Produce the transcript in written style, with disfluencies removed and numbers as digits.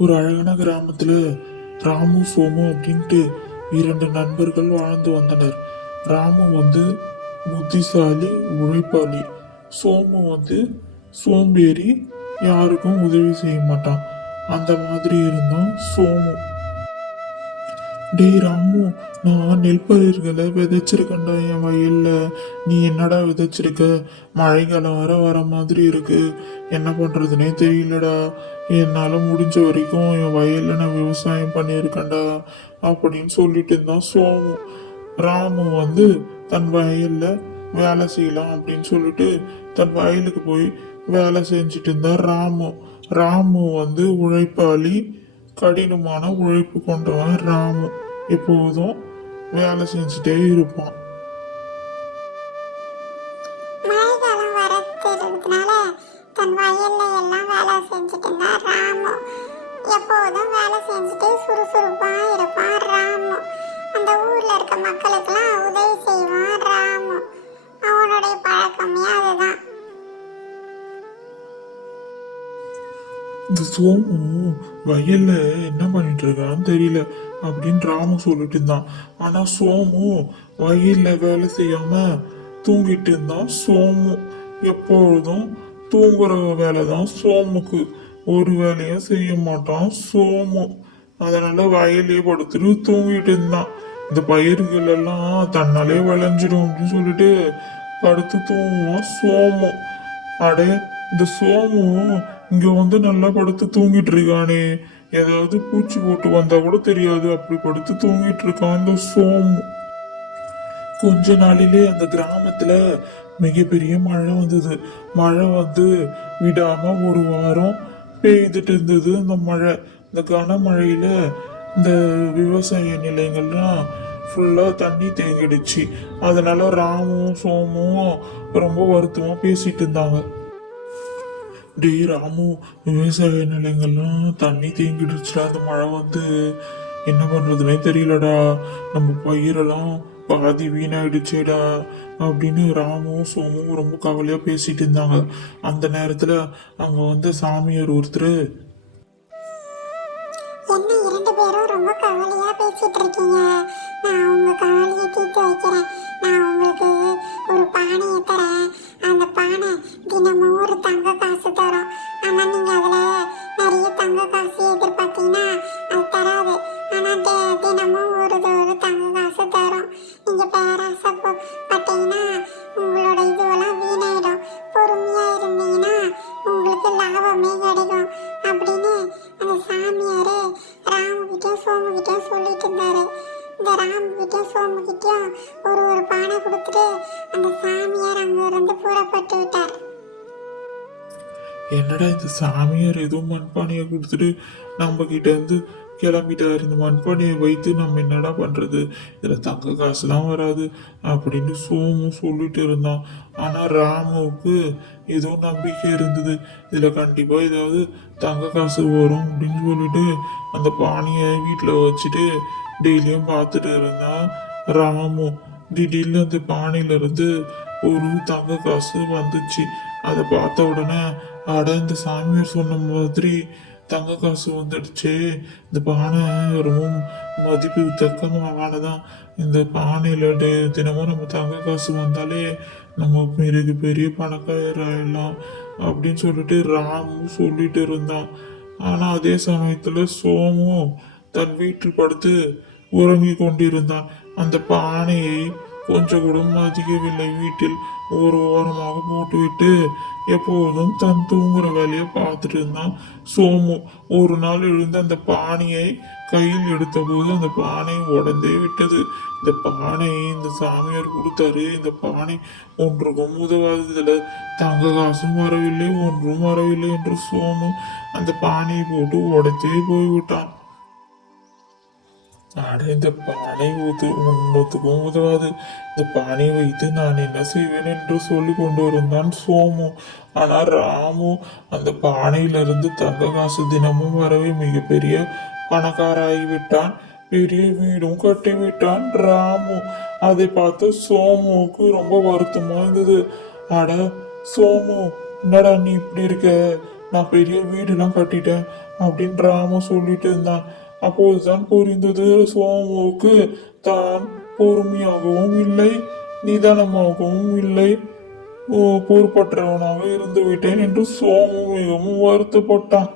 ஒரு அழகான கிராமத்துல ராமு சோமு அப்படின்ட்டு இரண்டு நண்பர்கள் வாழ்ந்து வந்தனர். ராமு புத்திசாலி, உழைப்பாளி. சோமு சோம்பேறி, யாருக்கும் உதவி செய்ய மாட்டான். அந்த மாதிரி இருந்தான் சோமு. டேய் ராமு, நான் நெல்பயிர்களை விதைச்சிருக்கேன்டா என் வயல்ல. நீ என்னடா விதைச்சிருக்க? மழைக்காலம் வர மாதிரி இருக்கு. என்ன பண்றதுனே தெரியலடா. என்னால முடிஞ்ச வரைக்கும் என் வயல்ல நான் விவசாயம் பண்ணியிருக்கேன்டா அப்படின்னு சொல்லிட்டு இருந்தான் சோமு. ராமு தன் வயல்ல வேலை செய்யலாம் அப்படின்னு சொல்லிட்டு தன் வயலுக்கு போய் வேலை செஞ்சுட்டு இருந்தார் ராமு. ராமு உழைப்பாளி, கடினமான உழைப்பு கொண்டவன் ராமு. எப்போதும் வேலை செஞ்சுட்டே இருப்பான். மழைக்காலம் வரதுனால தன் வயல்ல எல்லாம் வேலை செஞ்சுட்டு இருந்தா ராமு. எப்போதும் வேலை செஞ்சுட்டு சுறுசுறுப்பா இருப்பான் ராமு. அந்த ஊர்ல இருக்க மக்களுக்கெல்லாம் உதவி செய்வான் ராமு. அவனுடைய பழக்கமே அதுதான். இந்த சோமு வயல்ல என்ன பண்ணிட்டு இருக்கான்னு தெரியல அப்படின்னு ராமு சொல்லிட்டு இருந்தான். ஆனா சோமு வயல்ல வேலை செய்யாம தூங்கிட்டு இருந்தான் சோமு. எப்பொழுதும் தூங்குற வேலைதான் சோமுக்கு. ஒரு வேலையும் செய்ய மாட்டான் சோமு. அதனால வயலே படுத்துட்டு தூங்கிட்டு இருந்தான். இந்த பயிர்கள் எல்லாம் தன்னாலே விளைஞ்சிடும் அப்படின்னு சொல்லிட்டு படுத்து தூங்குவான் சோமு. அடே, இந்த சோமு இங்க நல்லா படுத்து தூங்கிட்டு இருக்கானே, ஏதாவது பூச்சி போட்டு வந்தா கூட தெரியாது, அப்படி படுத்து தூங்கிட்டு இருக்கான் இந்த சோமு. கொஞ்ச நாளிலே அந்த கிராமத்துல மிகப்பெரிய மழை வந்தது. மழை விடாம ஒரு வாரம் பெய்துட்டு இருந்தது. அந்த மழை, இந்த கனமழையில இந்த விவசாய நிலையங்கள்லாம் ஃபுல்லா தண்ணி தேங்கிடுச்சு. அதனால ராமும் சோமும் ரொம்ப வருத்தமா பேசிட்டு இருந்தாங்க. டேய் ராமு, விவசாய நிலங்கள்லாம் தண்ணி தேங்கிடுச்சுடா. அந்த மழை என்ன பண்றதுனே தெரியலடா. நம்ம பயிரெல்லாம் பாதி வீணாயிடுச்சேடா அப்படின்னு ராமும் சோமும் ரொம்ப கவலையா பேசிட்டு இருந்தாங்க. அந்த நேரத்துல அங்க சாமியார் ஒருத்தர், என்ன இரண்டு பேரும் ரொம்ப கவலையா பேசிட்டு இருக்கீங்க? நான் உங்க கவலையை தீர்த்து வைக்கிறேன். நான் உங்களுக்கு ஒரு பானையை தரேன். அந்த பானை தினமும் ஒரு தங்க காசு தரும். ஆனா நீங்க அதுல நிறைய தங்க காசு எதிர்பார்த்தீங்கன்னா அது தராது. ஆனா தினமும் ஒரு தங்க காசு தரும். நீங்க பேராசை பட்டீங்கன்னா உங்களோட இதுவெல்லாம் வீணாயிடும். பொறுமையா இருந்தீங்கன்னா உங்களுக்கு லாபமே கிடைக்கும் அப்படின்னு அந்த சாமியாரு ராமுகிட்டையும் சோமுகிட்டையும் சொல்லிட்டு இருந்தாரு. இந்த ராமுகிட்டையும் சோமுகிட்டையும் ஒரு பானை கொடுத்துட்டு அந்த சாமியார் அங்க இருந்து புறப்பட்டு விட்டார். என்னடா இந்த சாமியார் ஏதோ மண்பானையை கொடுத்துட்டு நம்ம கிட்ட கிளம்பிட்டாரு. இந்த மண்பானையை வைத்து நம்ம என்னடா பண்றது? இதுல தங்க காசுலாம் வராது அப்படின்னு சோமு சொல்லிட்டு இருந்தான். ஆனா ராமுவுக்கு ஏதோ நம்பிக்கை இருந்தது. இதுல கண்டிப்பா ஏதாவது தங்க காசு வரும் அப்படின்னு சொல்லிட்டு அந்த பானையை வீட்டுல வச்சுட்டு டெய்லியும் பார்த்துட்டு இருந்தான் ராமு. திடீர்னு அந்த பானையில இருந்து ஒரு தங்க காசு வந்துச்சு. அதை பார்த்த உடனே, அட இந்த சாமியார் சொன்ன மாதிரி தங்க காசு வந்துடுச்சு. இந்த பானை ரொம்ப மதிப்பு தக்கமானதான். இந்த பானையில தினமும் நம்ம தங்க காசு வந்தாலே நம்ம பெரிய பெரிய பணக்காரலாம் அப்படின்னு சொல்லிட்டு ராமு சொல்லிட்டு இருந்தான். ஆனா அதே சமயத்துல சோமு தன் வீட்டில் படுத்து உறங்கி கொண்டிருந்தான். அந்த பானையை கொஞ்சம் கூட மதிக்கவில்லை. வீட்டில் ஒரு ஓரமாக போட்டுவிட்டு எப்போதும் தன் தூங்குற வேலையை பார்த்துட்டு இருந்தான் சோமு. ஒரு நாள் எழுந்து அந்த பானையை கையில் எடுத்தபோது அந்த பானை உடந்தே விட்டது. இந்த பானை இந்த சாமியார் கொடுத்தாரு. இந்த பானை ஒன்றுக்கும் உதவாது. இதுல தங்க காசும் வரவில்லை, ஒன்றும் வரவில்லை என்று சோமு அந்த பானையை போட்டு உடைத்தே போய்விட்டான். அட, இந்த பானை ஒன்றுத்துக்கும் உதவாது. இந்த பானையை வைத்து நான் என்ன செய்வேன் என்று சொல்லி கொண்டு இருந்தான் சோமு. ஆனா ராமு அந்த பானையிலிருந்து தங்க காசு தினமும் வரவே மிகப்பெரிய பணக்காராகிவிட்டான். பெரிய வீடும் கட்டிவிட்டான் ராமு. அதை பார்த்து சோமுவுக்கு ரொம்ப வருத்தமா இருந்தது. அட சோமு, என்னடா நீ இப்படி இருக்க? நான் பெரிய வீடுலாம் கட்டிட்டேன். அப்படின்னு ராமு சொல்லிட்டு இருந்தான். அப்போதுதான் புரிந்தது சோமுவுக்கு தான் பொறுமையாகவும் இல்லை, நிதானமாகவும் இல்லை, பொறுப்பற்றவனாக இருந்து விட்டேன் என்று சோமு மிகவும் வருத்தப்பட்டான்.